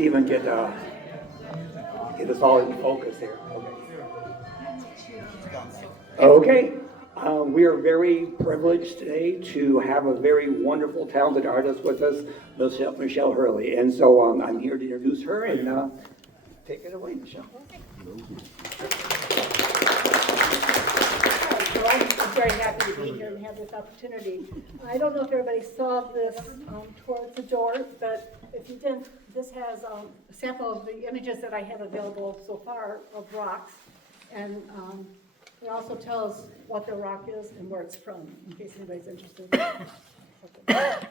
Stephen get us all in focus here. Okay. We are very privileged today to have a very wonderful, talented artist with us, Michelle Herrli. And so I'm here to introduce her and take it away, Michelle. So I'm very happy to be here and have this opportunity. I don't know if everybody saw this towards the door, but if you didn't, this has a sample of the images that I have available so far of rocks. And it also tells what the rock is and where it's from, in case anybody's interested. The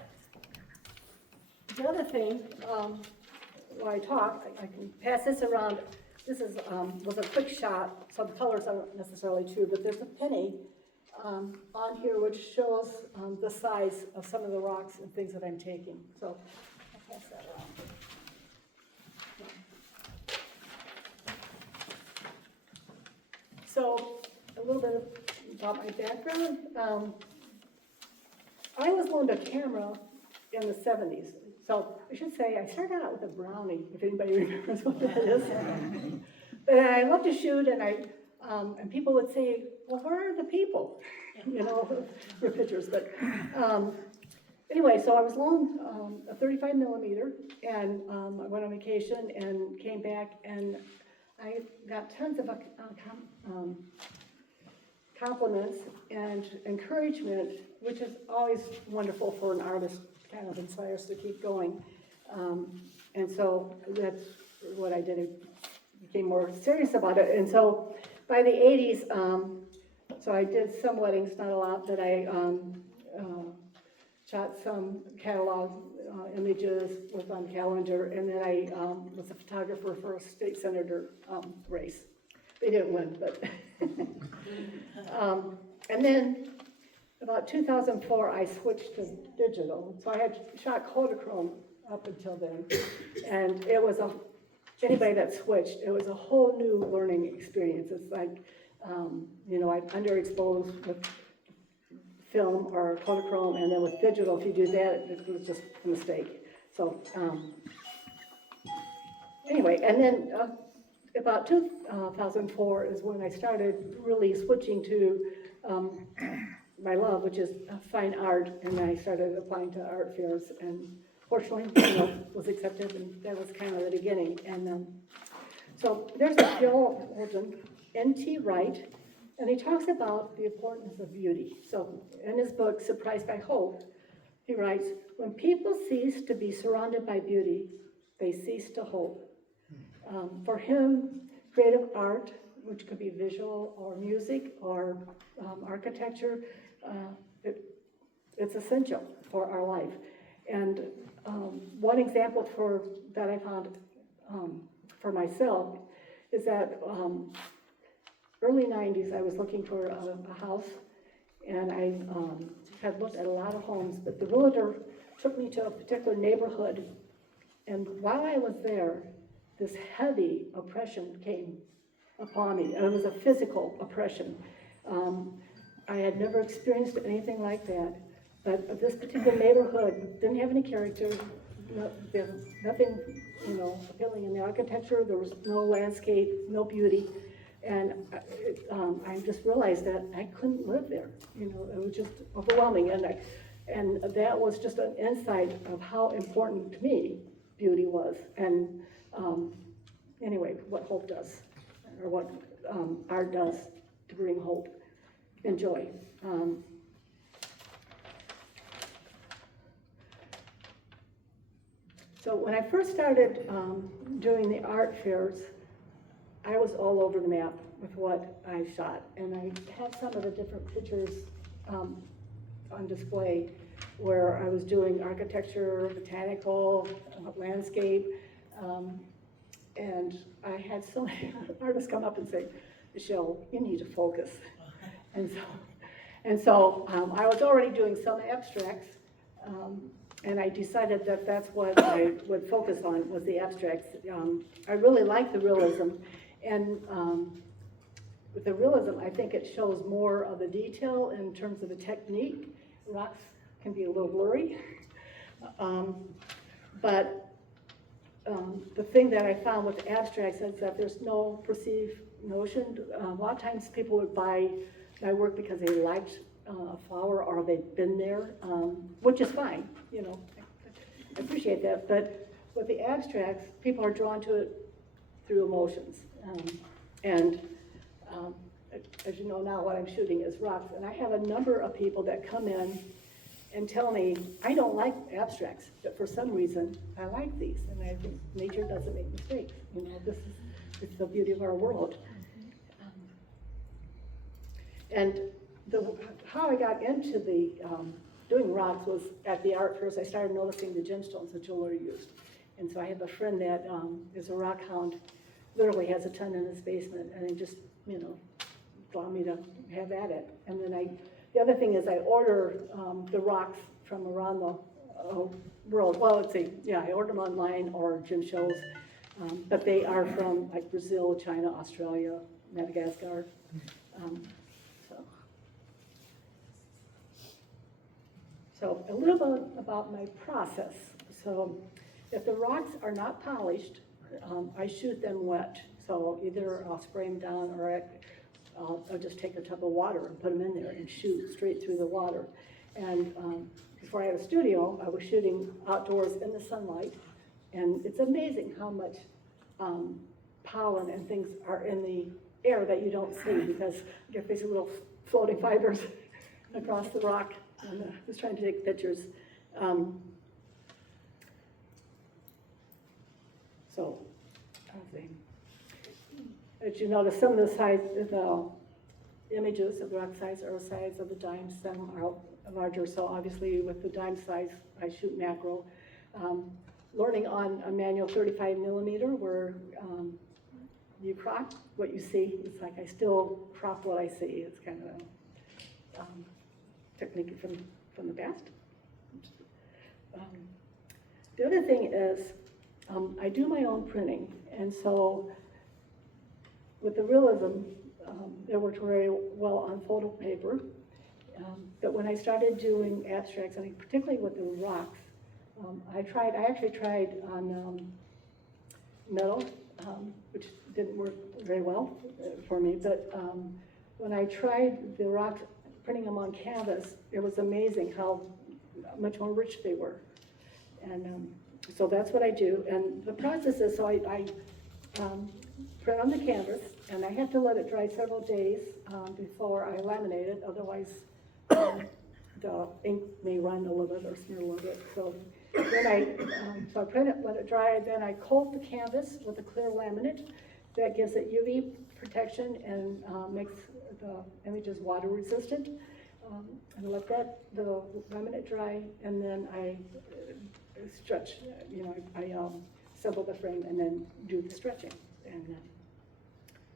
other thing, while I talk, I can pass this around. This is was a quick shot. Some colors aren't necessarily true, but there's a penny on here which shows the size of some of the rocks and things that I'm taking. So I'll pass that around. So a little bit about my background. I was loaned a camera in the 70s. So I should say I started out with a Brownie, if anybody remembers what that is. But I loved to shoot, and people would say, well, where are the people? You know, for pictures. But anyway, so I was loaned a 35 millimeter, and I went on vacation and came back, and I got tons of compliments and encouragement, which is always wonderful for an artist, kind of inspires to keep going. And so that's what I did. I became more serious about it. And so by the 80s, so I did some weddings, not a lot, but I shot some catalog images, was on calendar, and then I was a photographer for a state senator race. They didn't win, but. And then about 2004, I switched to digital. So I had shot Kodachrome up until then, and it was anybody that switched, it was a whole new learning experience. It's like, you know, I'm underexposed with film or Kodachrome, and then with digital, if you do that, it was just a mistake. So anyway, and then about 2004 is when I started really switching to my love, which is fine art, and I started applying to art fairs, and fortunately, you know, was accepted, and that was kind of the beginning. And so there's a theologian, N.T. Wright, and he talks about the importance of beauty. So in his book, Surprised by Hope, he writes, when people cease to be surrounded by beauty, they cease to hope. For him, creative art, which could be visual or music or architecture, it's essential for our life. And one example that I found for myself is that early 90s, I was looking for a house, and I had looked at a lot of homes, but the realtor took me to a particular neighborhood, and while I was there, this heavy oppression came upon me, and it was a physical oppression. I had never experienced anything like that, but this particular neighborhood didn't have any character, nothing, you know, appealing in the architecture. There was no landscape, no beauty, and I just realized that I couldn't live there. You know, it was just overwhelming, and that was just an insight of how important to me beauty was, and anyway, what hope does, or what art does to bring hope and joy. So when I first started doing the art fairs, I was all over the map with what I shot, and I had some of the different pictures on display where I was doing architecture, botanical, landscape, and I had so many artists come up and say, Michelle, you need to focus. And so I was already doing some abstracts, and I decided that that's what I would focus on, was the abstracts. I really like the realism, and with the realism, I think it shows more of the detail in terms of the technique. Rocks can be a little blurry, but the thing that I found with abstracts is that there's no perceived notion. A lot of times people would buy my work because they liked a flower or they've been there, which is fine, you know, I appreciate that. But with the abstracts, people are drawn to it through emotions. And as you know now, what I'm shooting is rocks. And I have a number of people that come in and tell me, I don't like abstracts, but for some reason, I like these. And I think nature doesn't make mistakes. You know, it's the beauty of our world. And how I got into the doing rocks was at the art fairs. I started noticing the gemstones that jewelry used. And so I have a friend that is a rock hound, literally has a ton in his basement, and he just, you know, allowed me to have at it. And then the other thing is I order the rocks from around the world. Well, let's see, yeah, I order them online or gem shows, but they are from like Brazil, China, Australia, Madagascar. So a little bit about my process. So if the rocks are not polished, I shoot them wet. So either I'll spray them down or I'll just take a tub of water and put them in there and shoot straight through the water. And before I had a studio, I was shooting outdoors in the sunlight. And it's amazing how much pollen and things are in the air that you don't see because you get these little floating fibers across the rock. And I was trying to take pictures. So, as you notice, some of the size, the images of the rock size are the size of the dimes. Some are larger, so obviously with the dime size, I shoot macro. Learning on a manual 35 millimeter where you crop what you see. It's like I still crop what I see. It's kind of technique from the past. The other thing is I do my own printing, and so with the realism, it worked very well on photo paper. But when I started doing abstracts, and particularly with the rocks, I actually tried on metal, which didn't work very well for me. But when I tried the rocks, printing them on canvas, it was amazing how much more rich they were. And so that's what I do. And the process is, so I print on the canvas, and I have to let it dry several days before I laminate it. Otherwise, the ink may run a little bit or smear a little bit. So then I print it, let it dry, then I coat the canvas with a clear laminate that gives it UV protection and makes the images water resistant. And I let the laminate dry, and then I stretch, you know, I assemble the frame and then do the stretching. And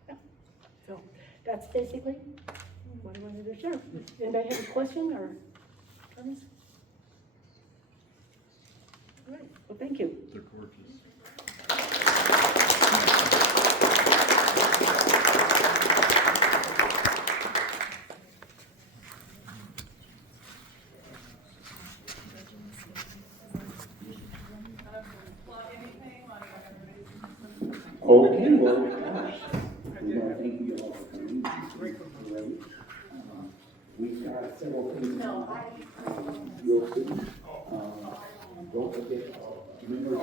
yeah, so that's basically what I wanted to share. Anybody have a question or comments? All right, well, thank you. They're gorgeous. Okay, well, gosh, we want to thank you all for coming. We've got several things. Real soon. Don't forget, remember to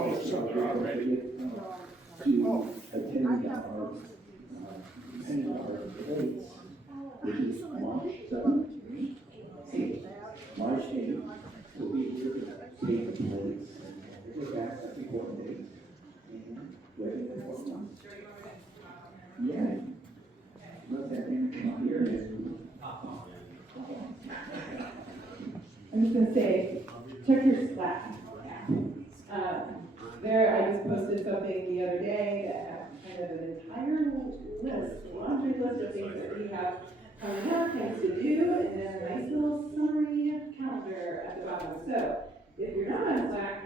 attend our debate, which is March 7th, 8th. March 8th will be here to take the place. That's important date. Yeah. Let that man come here. I'm just gonna say, check your Slack. There, I just posted something the other day that had kind of an entire list, laundry list of things that we have coming up, things to do, and then a nice little summary calendar at the bottom. So, if you're not on Slack,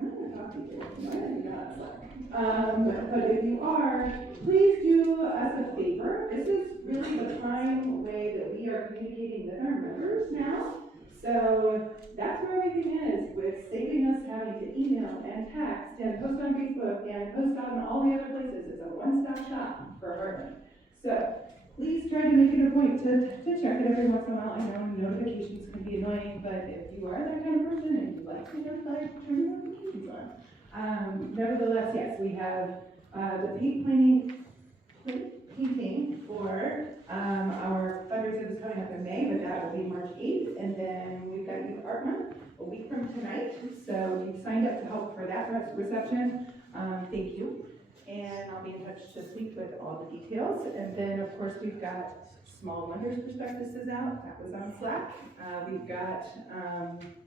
I'm gonna talk to you. Why are you not on Slack? But if you are, please do us a favor. This is really the prime way that we are communicating with our members now. So that's where everything is, with saving us having to email and text and post on Facebook and post on all the other places. It's a one-stop shop for Heartland. So please try to make it a point to check it every once in a while. I know notifications can be annoying, but if you are that kind of person and you like to notify, turn your notifications on. Nevertheless, yes, we have the painting for our fundraiser that's coming up in May, but that will be March 8th. And then we've got Youth Art Month a week from tonight. So if you've signed up to help for that reception, thank you. And I'll be in touch this week with all the details. And then, of course, we've got Small Wonders prospectuses out. That was on Slack. We've got